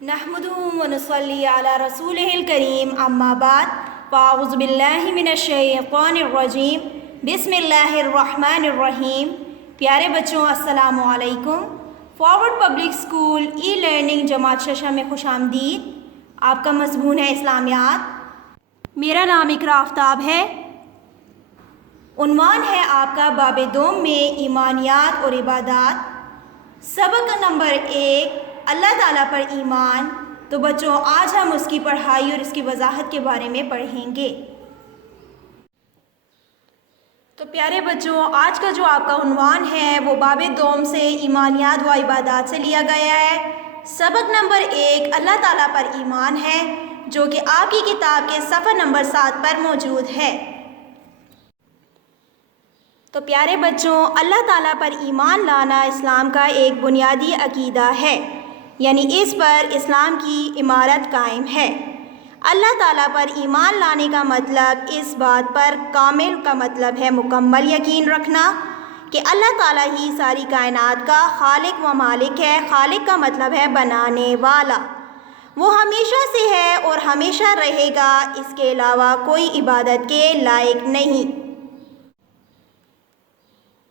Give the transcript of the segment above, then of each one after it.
नहमदुहु व नुसल्ली अला रसूलिहिल करीम अम्मा बाद फ़अऊज़ु बिल्लाहि मिनश्शैतानिर्रजीम बिस्मिल्लाहिर्रहमानिर्रहीम। प्यारे बच्चों, अस्सलामु अलैकुम। Forward public school e learning जमात शशा में खुशामदीद। आपका मज़मून है इस्लामियात। मेरा नाम इकरा आफ्ताब है। उन्वान है आपका बाब दोम में ईमानियात और इबादात। सबक नंबर 1, अल्लाह ताला पर ईमान। तो बच्चों, आज हम उसकी पढ़ाई और इसकी वजाहत के बारे में पढ़ेंगे। तो प्यारे बच्चों, आज का जो आपका उन्वान है वो बाब दोम से ईमानियात व इबादात से लिया गया है। सबक नंबर 1 अल्लाह ताला पर ईमान है, जो कि आपकी किताब के सफ़र नंबर 7 पर मौजूद है। तो प्यारे बच्चों, अल्लाह ताला पर ईमान लाना इस्लाम का एक बुनियादी अकीदा है, यानी इस पर इस्लाम की इमारत कायम है। अल्लाह ताला पर ईमान लाने का मतलब इस बात पर कामिल का मतलब है मुकम्मल यकीन रखना कि अल्लाह ताला ही सारी कायनात का खालिक व मालिक है। खालिक का मतलब है बनाने वाला। वो हमेशा से है और हमेशा रहेगा, इसके अलावा कोई इबादत के लायक नहीं।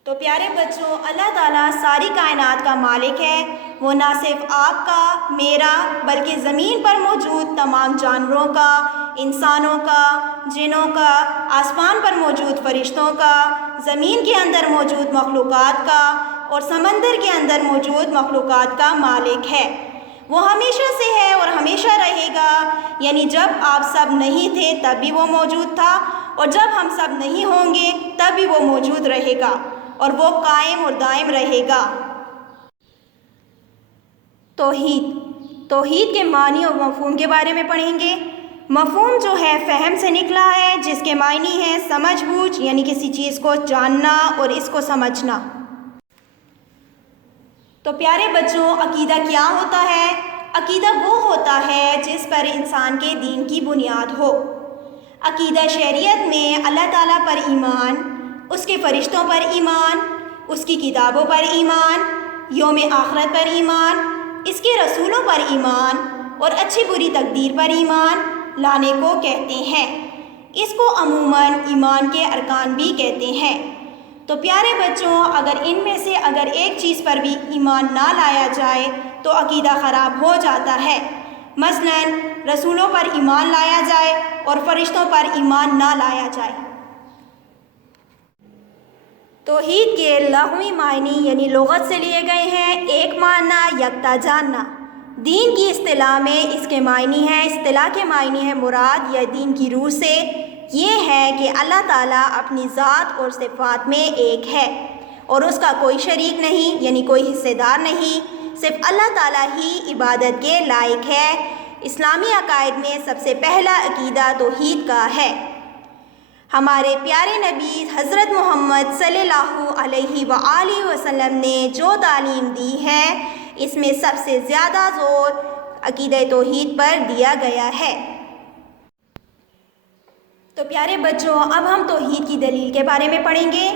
तो प्यारे बच्चों, अल्लाह ताला सारी कायनात का मालिक है। वो ना सिर्फ आपका मेरा बल्कि ज़मीन पर मौजूद तमाम जानवरों का, इंसानों का, जिनों का, आसमान पर मौजूद फरिश्तों का, ज़मीन के अंदर मौजूद मखलूक़ात का और समंदर के अंदर मौजूद मखलूक़ात का मालिक है। वो हमेशा से है और हमेशा रहेगा, यानी जब आप सब नहीं थे तब भी वो मौजूद था और जब हम सब नहीं होंगे तब भी वो मौजूद रहेगा और वो कायम और दायम रहेगा। तौहीद के मानी और मफ़हूम के बारे में पढ़ेंगे। मफ़हूम जो है फ़हम से निकला है, जिसके मायनी है समझ बूझ, यानी किसी चीज़ को जानना और इसको समझना। तो प्यारे बच्चों, अकीदा क्या होता है? अकीदा वो होता है जिस पर इंसान के दीन की बुनियाद हो। अकीदा शरीयत में अल्लाह ताला पर ईमान, उसके फ़रिश्तों पर ईमान, उसकी किताबों पर ईमान, यौम आखिरत पर ईमान, इसके रसूलों पर ईमान और अच्छी बुरी तकदीर पर ईमान लाने को कहते हैं। इसको अमूमन ईमान के अरकान भी कहते हैं। तो प्यारे बच्चों, अगर इनमें से अगर एक चीज़ पर भी ईमान ना लाया जाए तो अकीदा ख़राब हो जाता है। मसलन रसूलों पर ईमान लाया जाए और फरिश्तों पर ईमान ना लाया जाए। तौहीद के लग़वी मायनी यानी लुग़त से लिए गए हैं। एक मानना, यकता जानना। दीन की इस्तिलाह में इसके मायनी है, इस्तिलाह के मायनी है मुराद या दीन की रूह से ये है कि अल्लाह ताला अपनी ज़ात और सिफ़ात में एक है और उसका कोई शरीक नहीं, यानी कोई हिस्सेदार नहीं। सिर्फ अल्लाह ताला ही इबादत के लायक है। इस्लामी अकायद में सबसे पहला अकीदा तौहीद का है। हमारे प्यारे नबी हज़रत मोहम्मद सल्लल्लाहु अलैहि वआलिहि वसल्लम ने जो तालीम दी है, इसमें सबसे ज़्यादा ज़ोर अकीदा तौहीद पर दिया गया है। तो प्यारे बच्चों, अब हम तौहीद की दलील के बारे में पढ़ेंगे।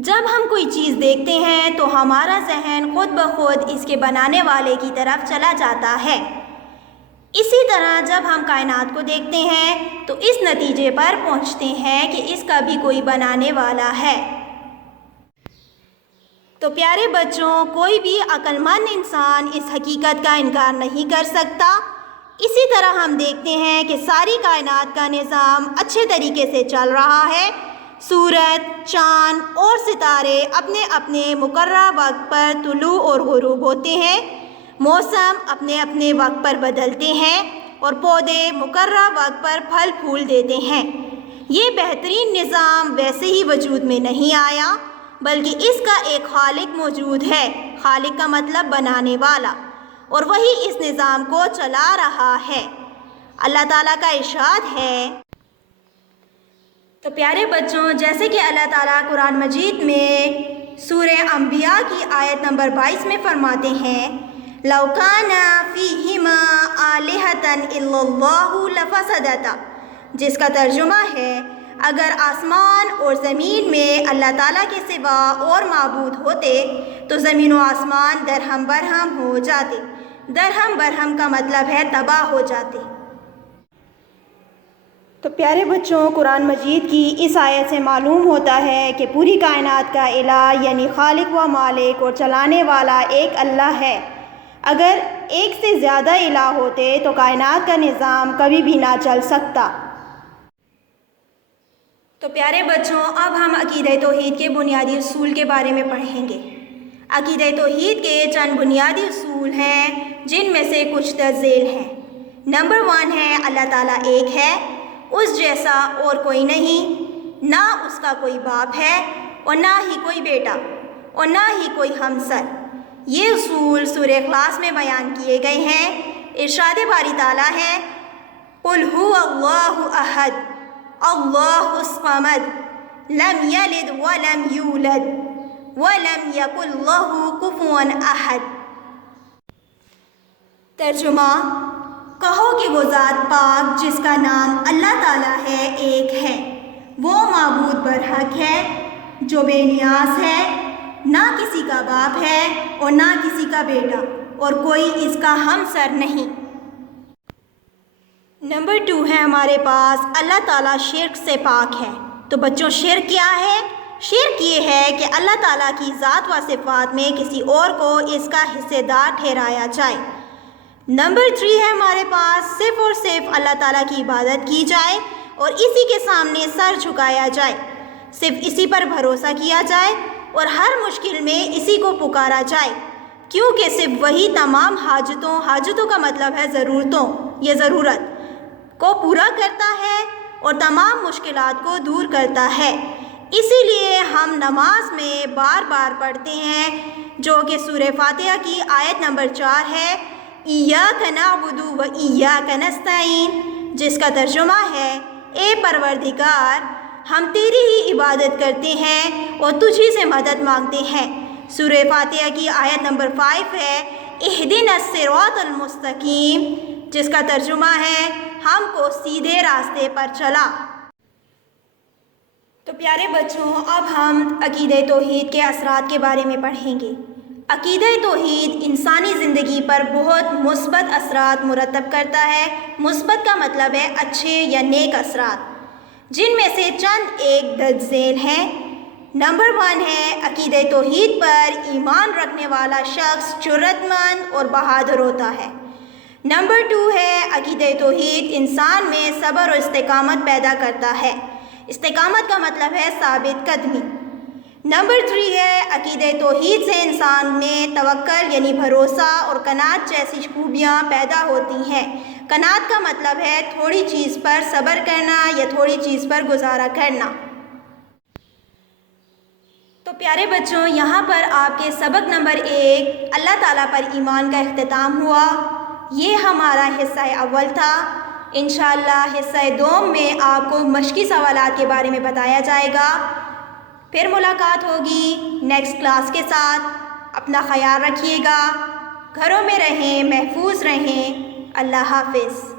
जब हम कोई चीज़ देखते हैं तो हमारा जहन खुद ब खुद इसके बनाने वाले की तरफ चला जाता है। इसी तरह जब हम कायनात को देखते हैं तो इस नतीजे पर पहुंचते हैं कि इसका भी कोई बनाने वाला है। तो प्यारे बच्चों, कोई भी अक्लमंद इंसान इस हकीकत का इनकार नहीं कर सकता। इसी तरह हम देखते हैं कि सारी कायनात का निज़ाम अच्छे तरीके से चल रहा है। सूरज, चाँद और सितारे अपने अपने मुकर्रर वक्त पर तुलू और गुरूब होते हैं। मौसम अपने अपने वक्त पर बदलते हैं और पौधे मुकर्रर वक्त पर फल फूल देते हैं। ये बेहतरीन निज़ाम वैसे ही वजूद में नहीं आया, बल्कि इसका एक खालिक मौजूद है। खालिक का मतलब बनाने वाला, और वही इस निज़ाम को चला रहा है। अल्लाह ताला का इरशाद है। तो प्यारे बच्चों, जैसे कि अल्लाह ताला कुरान मजीद में सूरह अंबिया की आयत नंबर 22 में फरमाते हैं, लौ काना फ़ीहिमा आलिहतन इल्लल्लाहु लफ़सदता, जिसका तर्जुमा है अगर आसमान और ज़मीन में अल्लाह ताला के सिवा और माबूद होते तो ज़मीन व आसमान दरहम बरहम हो जाते। درہم برہم کا مطلب ہے تباہ ہو جاتے۔ تو پیارے بچوں، قرآن مجید کی اس آیت سے معلوم ہوتا ہے کہ پوری کائنات کا الہ یعنی خالق و مالک اور چلانے والا ایک اللہ ہے۔ اگر ایک سے زیادہ الہ ہوتے تو کائنات کا نظام کبھی بھی نہ چل سکتا۔ تو پیارے بچوں، اب ہم عقیدہ توحید کے بنیادی اصول کے بارے میں پڑھیں گے۔ عقیدہ توحید کے چند بنیادی اصول ہیں جن میں سے کچھ درج ذیل ہیں۔ نمبر 1 ہے اللہ تعالیٰ ایک ہے، اس جیسا اور کوئی نہیں، نہ اس کا کوئی باپ ہے اور نہ ہی کوئی بیٹا اور نہ ہی کوئی ہمسر۔ یہ اصول سورہ اخلاص میں بیان کیے گئے ہیں۔ ارشاد باری تعالیٰ ہے قُلْ هُوَ اللَّهُ أَحَدٌ اللَّهُ الصَّمَدُ لَمْ يَلِدْ وَلَمْ يُولَدْ وَلَمْ يَكُنْ لَهُ كُفُوًا أَحَدٌ۔ ترجمہ، کہو کہ وہ ذات پاک جس کا نام اللہ تعالیٰ ہے ایک ہے، وہ معبود برحق ہے جو بے نیاز ہے، نہ کسی کا باپ ہے اور نہ کسی کا بیٹا اور کوئی اس کا ہمسر نہیں۔ نمبر 2 ہے ہمارے پاس اللہ تعالیٰ شرک سے پاک ہے۔ تو بچوں، شرک کیا ہے؟ شرک یہ ہے کہ اللہ تعالیٰ کی ذات و صفات میں کسی اور کو اس کا حصے دار ٹھہرایا جائے۔ نمبر 3 ہے ہمارے پاس صرف اور صرف اللہ تعالیٰ کی عبادت کی جائے اور اسی کے سامنے سر جھکایا جائے، صرف اسی پر بھروسہ کیا جائے اور ہر مشکل میں اسی کو پکارا جائے، کیونکہ صرف وہی تمام حاجتوں کا مطلب ہے ضرورتوں یا ضرورت کو پورا کرتا ہے اور تمام مشکلات کو دور کرتا ہے۔ اسی لیے ہم نماز میں بار بار پڑھتے ہیں، جو کہ سورہ فاتحہ کی آیت نمبر 4 ہے، ایاک نعبد و ایاک نستعین، جس کا ترجمہ ہے اے پروردگار، ہم تیری ہی عبادت کرتے ہیں اور تجھی سے مدد مانگتے ہیں۔ سورہ فاتحہ کی آیت نمبر 5 ہے، اہدنا الصراط المستقیم، جس کا ترجمہ ہے ہم کو سیدھے راستے پر چلا۔ تو پیارے بچوں، اب ہم عقیدہ توحید کے اثرات کے بارے میں پڑھیں گے۔ عقیدہ توحید انسانی زندگی پر بہت مثبت اثرات مرتب کرتا ہے۔ مثبت کا مطلب ہے اچھے یا نیک اثرات، جن میں سے چند ایک درج ذیل ہیں۔ نمبر 1 ہے عقیدہ توحید پر ایمان رکھنے والا شخص جرأت مند اور بہادر ہوتا ہے۔ نمبر 2 ہے عقیدہ توحید انسان میں صبر اور استقامت پیدا کرتا ہے۔ استقامت کا مطلب ہے ثابت قدمی۔ نمبر 3 ہے عقیدہ توحید سے انسان میں توکل یعنی بھروسہ اور قناعت جیسی خوبیاں پیدا ہوتی ہیں۔ قناعت کا مطلب ہے تھوڑی چیز پر صبر کرنا یا تھوڑی چیز پر گزارا کرنا۔ تو پیارے بچوں، یہاں پر آپ کے سبق نمبر 1 اللہ تعالیٰ پر ایمان کا اختتام ہوا۔ یہ ہمارا حصہ اول تھا۔ انشاءاللہ حصہ 2 میں آپ کو مشقی سوالات کے بارے میں بتایا جائے گا۔ پھر ملاقات ہوگی نیکسٹ کلاس کے ساتھ۔ اپنا خیال رکھیے گا، گھروں میں رہیں، محفوظ رہیں۔ اللہ حافظ۔